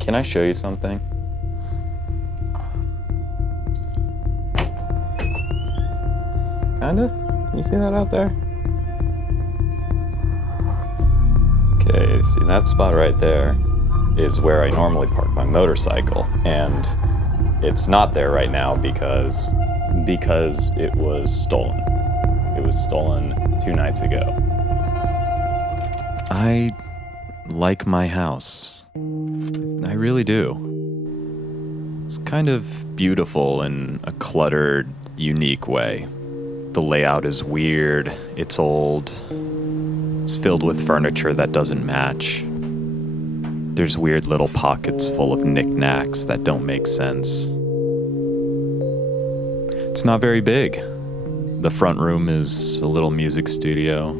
Can I show you something? Kinda? Can you see that out there? Okay, see that spot right there is where I normally park my motorcycle, and it's not there right now because it was stolen. It was stolen 2 nights ago. I like my house. I really do. It's kind of beautiful in a cluttered, unique way. The layout is weird, it's old, it's filled with furniture that doesn't match. There's weird little pockets full of knickknacks that don't make sense. It's not very big. The front room is a little music studio.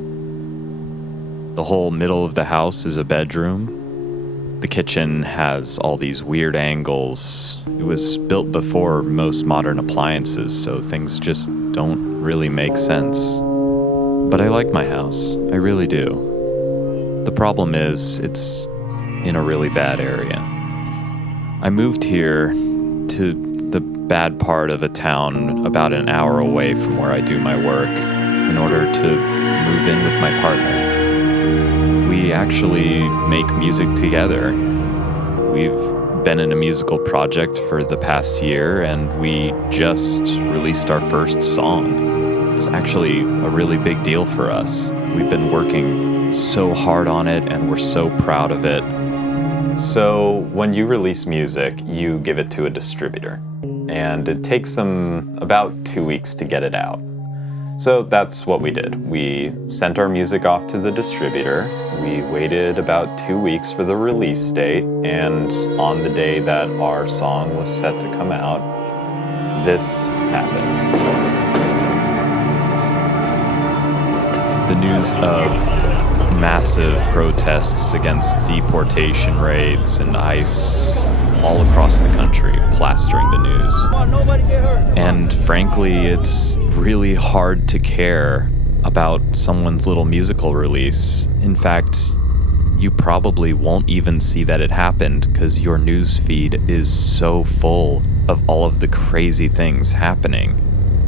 The whole middle of the house is a bedroom. The kitchen has all these weird angles. It was built before most modern appliances, so things just don't really make sense. But I like my house. I really do. The problem is, it's in a really bad area. I moved here to the bad part of a town about an hour away from where I do my work in order to move in with my partner. We actually make music together. We've been in a musical project for the past year, and we just released our first song. It's actually a really big deal for us. We've been working so hard on it, and we're so proud of it. So when you release music, you give it to a distributor, and it takes them about 2 weeks to get it out. So that's what we did. We sent our music off to the distributor. We waited about 2 weeks for the release date, and on the day that our song was set to come out, this happened. The news of massive protests against deportation raids and ICE all across the country, plastering the news. And frankly, it's really hard to care about someone's little musical release. In fact, you probably won't even see that it happened because your news feed is so full of all of the crazy things happening.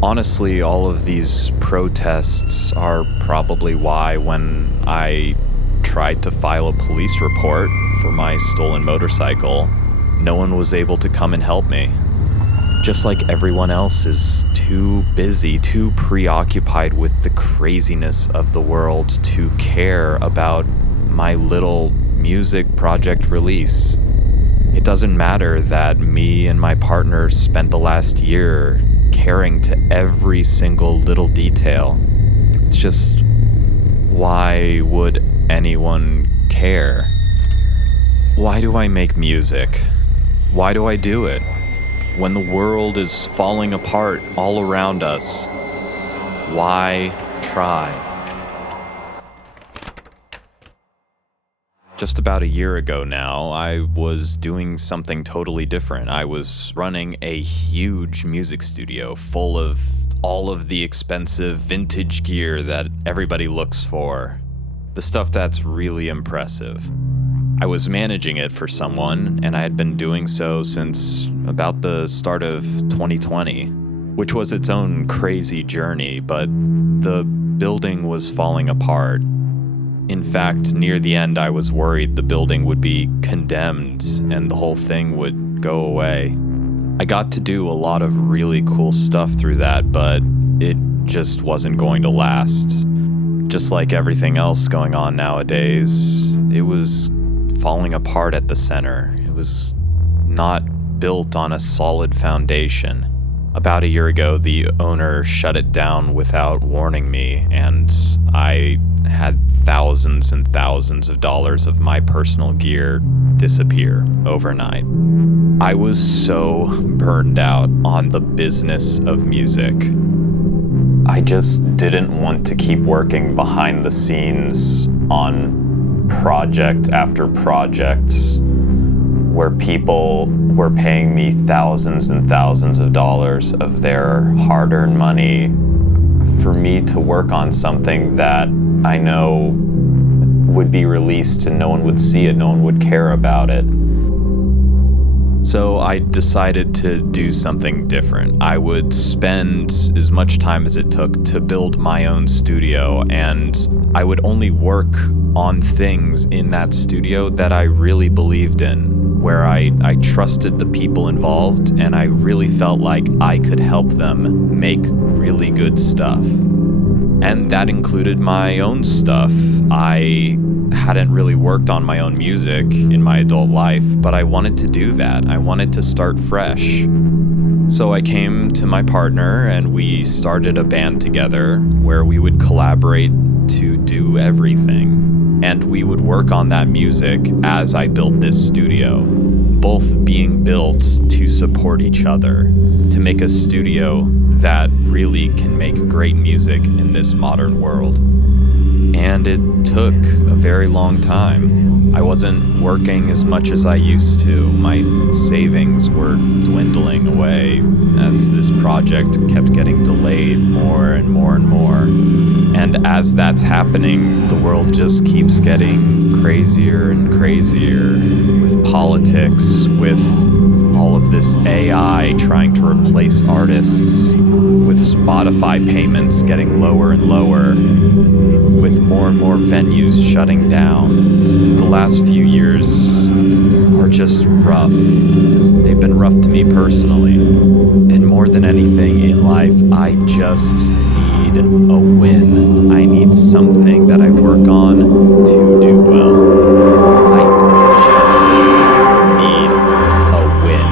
Honestly, all of these protests are probably why when I tried to file a police report for my stolen motorcycle, no one was able to come and help me. Just like everyone else is too busy, too preoccupied with the craziness of the world to care about my little music project release. It doesn't matter that me and my partner spent the last year caring to every single little detail. It's just, why would anyone care? Why do I make music? Why do I do it? When the world is falling apart all around us, why try? Just about a year ago now, I was doing something totally different. I was running a huge music studio full of all of the expensive vintage gear that everybody looks for. The stuff that's really impressive. I was managing it for someone, and I had been doing so since about the start of 2020, which was its own crazy journey, but the building was falling apart. In fact, near the end, I was worried the building would be condemned and the whole thing would go away. I got to do a lot of really cool stuff through that, but it just wasn't going to last. Just like everything else going on nowadays, it was falling apart at the center. It was not built on a solid foundation. About a year ago, the owner shut it down without warning me, and I had thousands and thousands of dollars of my personal gear disappear overnight. I was so burned out on the business of music. I just didn't want to keep working behind the scenes on project after project where people were paying me thousands and thousands of dollars of their hard-earned money for me to work on something that I know would be released and no one would see it, no one would care about it. So I decided to do something different. I would spend as much time as it took to build my own studio, and I would only work on things in that studio that I really believed in, where I trusted the people involved and I really felt like I could help them make really good stuff. And that included my own stuff. I hadn't really worked on my own music in my adult life, but I wanted to do that. I wanted to start fresh. So I came to my partner and we started a band together where we would collaborate to do everything. And we would work on that music as I built this studio, both being built to support each other, to make a studio that really can make great music in this modern world. And it took a very long time. I wasn't working as much as I used to. My savings were dwindling away as this project kept getting delayed more and more and more. And as that's happening, the world just keeps getting crazier and crazier with politics, with all of this AI trying to replace artists, with Spotify payments getting lower and lower, with more and more venues shutting down. The last few years are just rough. They've been rough to me personally. And more than anything in life, I just need a win. I need something that I work on to do well. I just need a win.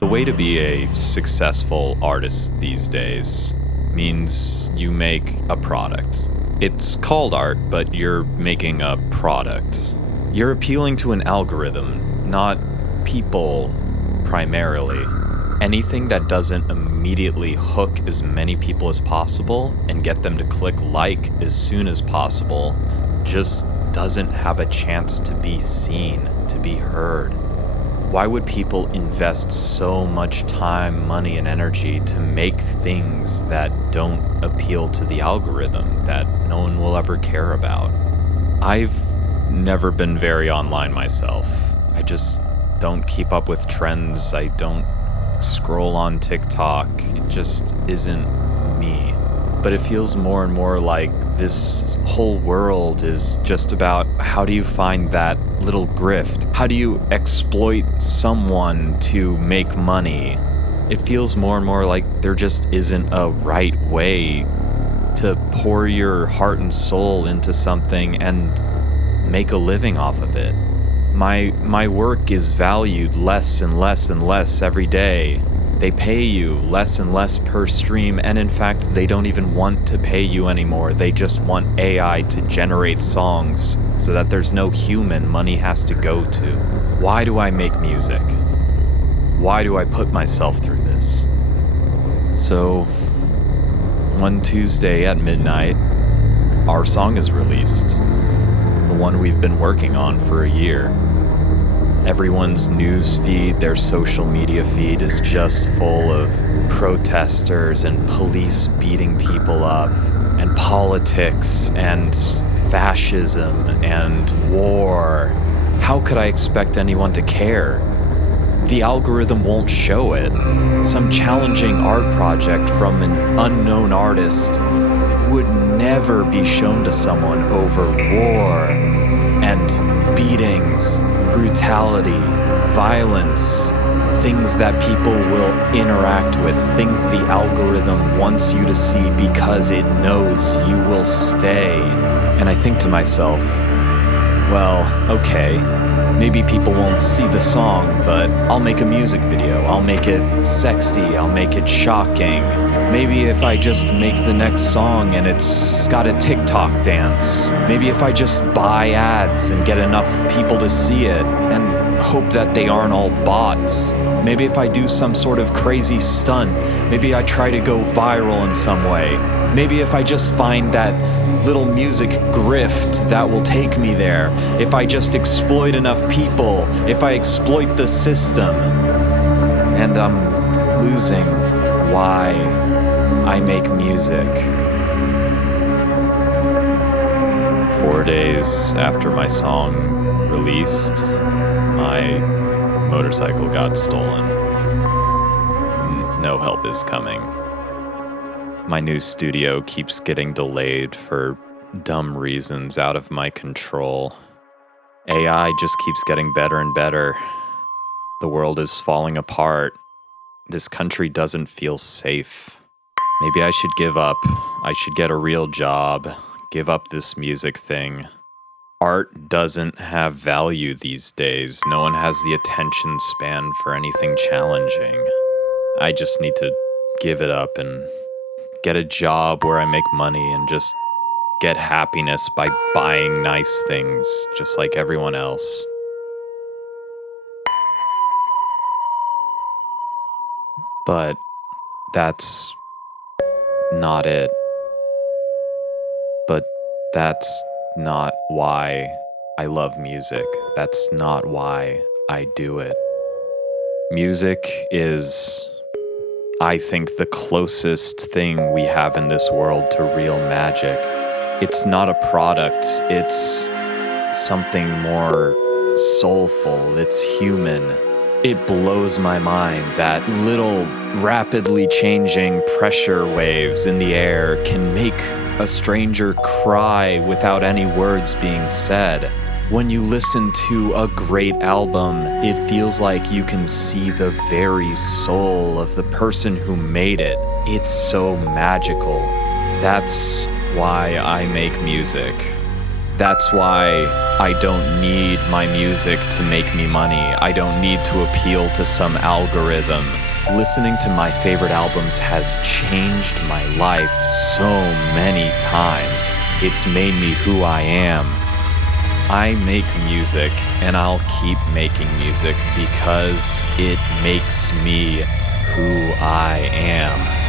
The way to be a successful artist these days means you make a product. It's called art, but you're making a product. You're appealing to an algorithm, not people primarily. Anything that doesn't immediately hook as many people as possible and get them to click like as soon as possible just doesn't have a chance to be seen, to be heard. Why would people invest so much time, money, and energy to make things that don't appeal to the algorithm, that no one will ever care about? I've never been very online myself. I just don't keep up with trends. I don't scroll on TikTok. It just isn't me. But it feels more and more like this whole world is just about how do you find that little grift? How do you exploit someone to make money? It feels more and more like there just isn't a right way to pour your heart and soul into something and make a living off of it. My work is valued less and less and less every day. They pay you less and less per stream, and in fact, they don't even want to pay you anymore. They just want AI to generate songs so that there's no human money has to go to. Why do I make music? Why do I put myself through this? So, one Tuesday at midnight, our song is released. The one we've been working on for a year. Everyone's news feed, their social media feed is just full of protesters and police beating people up, and politics and fascism and war. How could I expect anyone to care? The algorithm won't show it. Some challenging art project from an unknown artist would never be shown to someone over war and beatings, brutality, violence, things that people will interact with, things the algorithm wants you to see because it knows you will stay. And I think to myself, well, okay, maybe people won't see the song, but I'll make a music video. I'll make it sexy. I'll make it shocking. Maybe if I just make the next song and it's got a TikTok dance. Maybe if I just buy ads and get enough people to see it and hope that they aren't all bots. Maybe if I do some sort of crazy stunt. Maybe I try to go viral in some way. Maybe if I just find that little music grift that will take me there. If I just exploit enough people. If I exploit the system. And I'm losing why I make music. 4 days after my song released, my motorcycle got stolen. No help is coming. My new studio keeps getting delayed for dumb reasons out of my control. AI just keeps getting better and better. The world is falling apart. This country doesn't feel safe. Maybe I should give up. I should get a real job. Give up this music thing. Art doesn't have value these days. No one has the attention span for anything challenging. I just need to give it up and get a job where I make money and just get happiness by buying nice things, just like everyone else. But that's not it. But that's not why I love music. That's not why I do it. Music is, I think, the closest thing we have in this world to real magic. It's not a product, it's something more soulful, it's human. It blows my mind that little rapidly changing pressure waves in the air can make a stranger cry without any words being said. When you listen to a great album, it feels like you can see the very soul of the person who made it. It's so magical. That's why I make music. That's why I don't need my music to make me money. I don't need to appeal to some algorithm. Listening to my favorite albums has changed my life so many times. It's made me who I am. I make music, and I'll keep making music because it makes me who I am.